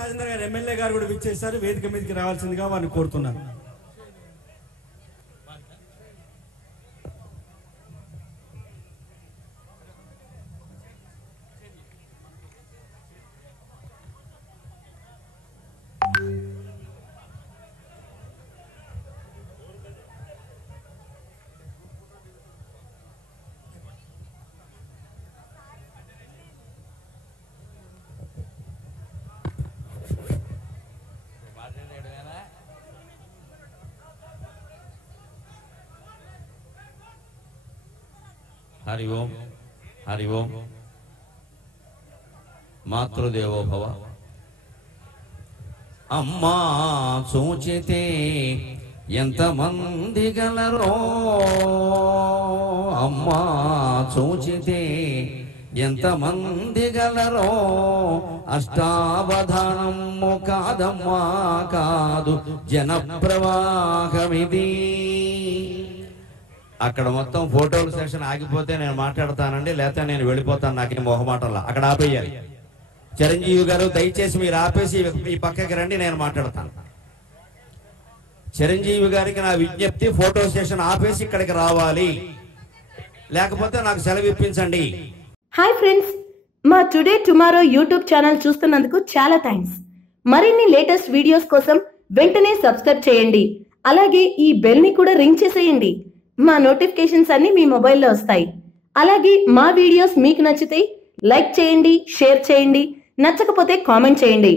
రాజేంద్ర గారు ఎమ్మెల్యే గారు కూడా విచ్చేశారు. వేదిక మీదకి రావాల్సిందిగా వారిని కోరుతున్నాను. హరి ఓం హరి ఓం. మాతృదేవో భవ. అమ్మా చూచితే ఎంతమంది గలరో, అమ్మా చూచితే ఎంతమంది గలరో, అష్టావధానము కాదమ్మా కాదు జన ప్రవాహమిది. అక్కడ మొత్తం ఫోటోల సెక్షన్ ఆగిపోతే నేను మాట్లాడతానండి, లేకపోతే నేను వెళ్ళిపోతాను. నాకేం మొహమాటంలా అక్కడ ఆపేయాలి. చిరంజీవి గారు దయచేసి మీరు ఆపేసి ఈ పక్కకి రండి, నేను మాట్లాడతాను. చిరంజీవి గారికి నా విజ్ఞప్తి, ఫోటో సెషన్ ఆపేసి ఇక్కడికి రావాలి, లేకపోతే నాకు సెలవు ఇప్పించండి. హాయ్ ఫ్రెండ్స్, మా టుడే టుమారో యూట్యూబ్ ఛానల్ చూస్తున్నందుకు చాలా థ్యాంక్స్. మరిన్ని లేటెస్ట్ వీడియోస్ కోసం వెంటనే సబ్స్క్రైబ్ చేయండి. అలాగే ఈ బెల్ ని కూడా రింగ్ చేసేయండి. మా నోటిఫికేషన్స్ అన్ని మీ మొబైల్లో వస్తాయి. అలాగే మా వీడియోస్ మీకు నచ్చితే లైక్ చేయండి, షేర్ చేయండి, నచ్చకపోతే కామెంట్ చేయండి.